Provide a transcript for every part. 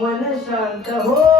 मन शांत होता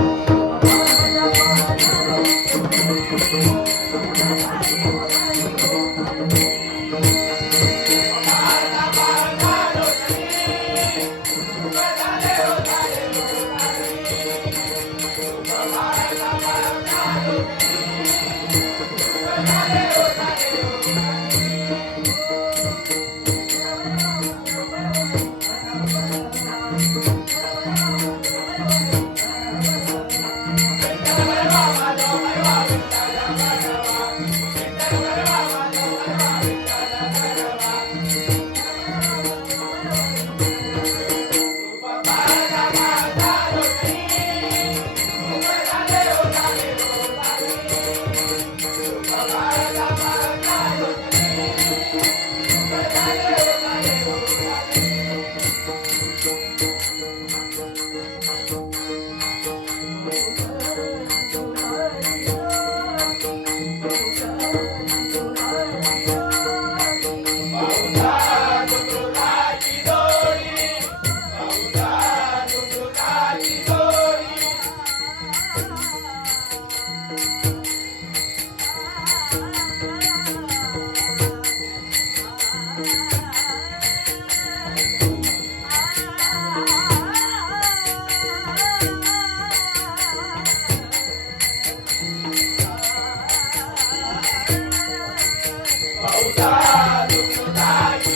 Ousado, mudar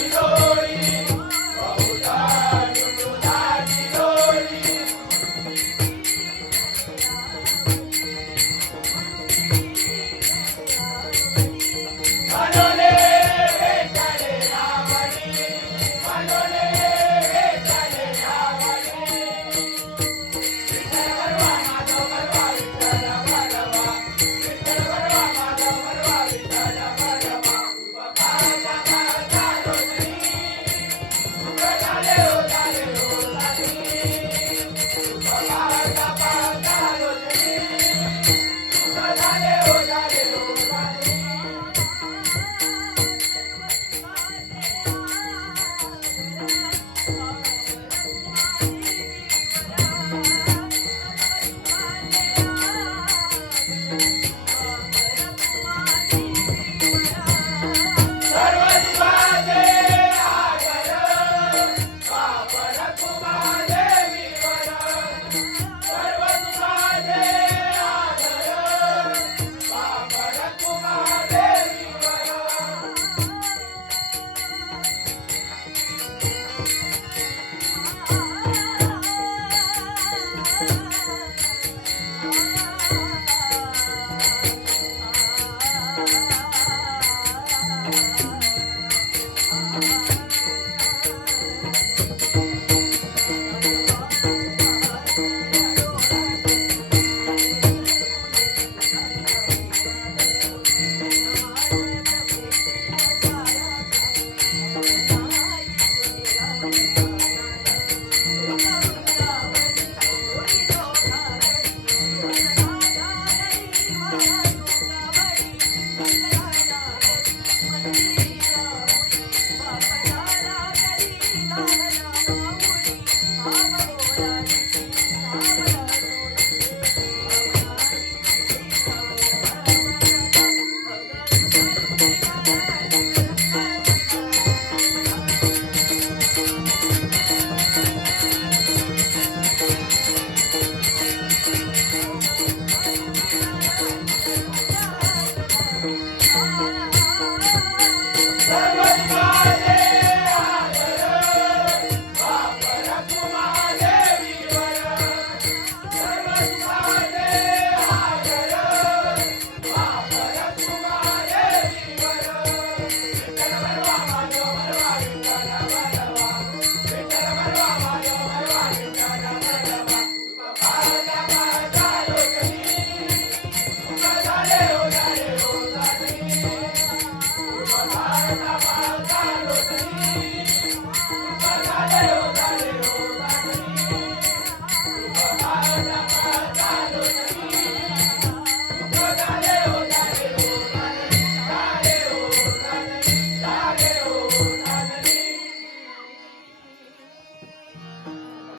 Yeah.